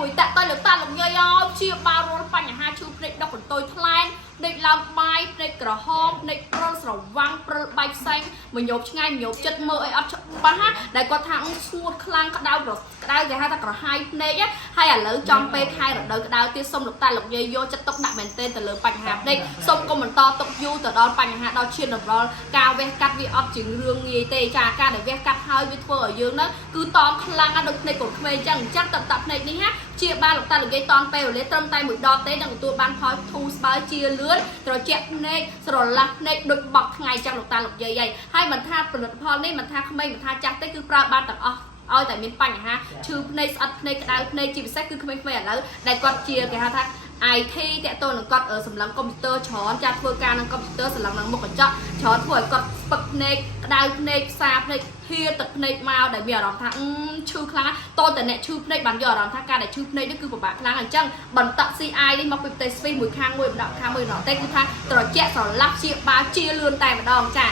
មួយតាក់តើលោកតាលោកយាយឲ្យជាបារត់បញ្ហាឈឺភ្នែកដុកបន្ទុយថ្លែងភ្នែកឡើងបាយភ្នែកក្រហមភ្នែកព្រុលស្រវាំងព្រុលបែកផ្សេងមញោបឆ្ងាយមញោបចិត្តមើលអីអត់ច្បាស់ណាដែលគាត់ថាស្ងួតខ្លាំងក្តៅគេហៅថាក្រហាយភ្នែកហើយឥឡូវចំពេលខែរដូវក្តៅទៀតសូមលោកតាលោកយាយយកចិត្តទុកដាក់មែនទែនទៅលើបញ្ហាភ្នែកសូមកុំបន្តទុកយូរទៅដល់បញ្ហាដល់ឈាមដល់ការវះកាត់វាអត់ជារឿងងាយទេចាការដែលវះកាត់ហើយវាធ្វើឲ្យយើងហ្នឹងគឺតមខ្លាំងណាស់ដូចភ្នែកកូនក្មេងអញ្ចឹងតបតាភ្នែកនេះណាជាបានលោកតាលោកយាយតនពេលវេលាត្រឹមតែមួយដបទេនឹងទទួលបានផលធូរស្បើយជាលឿនត្រជាក់ភ្នែកស្រឡះភ្នែកដូចបក់ថ្ងៃចឹងលោកតាលោកយាយហើយមិនថាផលិតផលនេះមិនថាក្មេងមិនថាចាស់ទេគឺប្រើបានទាំងអស់ឲ្យតែមានបញ្ហាឈឺភ្នែកស្អិតភ្នែកក្តៅភ្នែកជាពិសេសគឺក្មេងៗឥឡូវដែលគាត់ជាគេហៅថា IT តាក់ទងនឹងគាត់សម្លឹងកុំព្យូទ័រច្រើនចាធ្វើការនឹងកុំព្យូទ័រសម្លឹងនឹងមុខកញ្ចក់ច្រើនធ្វើឲ្យគាត់ស្ពឹកភ្នែកក្តៅភ្នែកផ្សាភ្នែកហៀទឹកភ្នែកមកដែលមានអារម្មណ៍ថាឈឺខ្លាំងតតែអ្នកឈឺភ្នែកបានយកអារម្មណ៍ថាការដែលឈឺភ្នែកនេះគឺពិបាកខ្លាំងអញ្ចឹងបន្ត CI នេះមកពីប្រទេសស្វីសមួយខាងមួយម្ដងខាងមួយម្ដងតែគឺថាត្រជាក់ស្រឡះជាបាជាលឿនតែម្ដងចា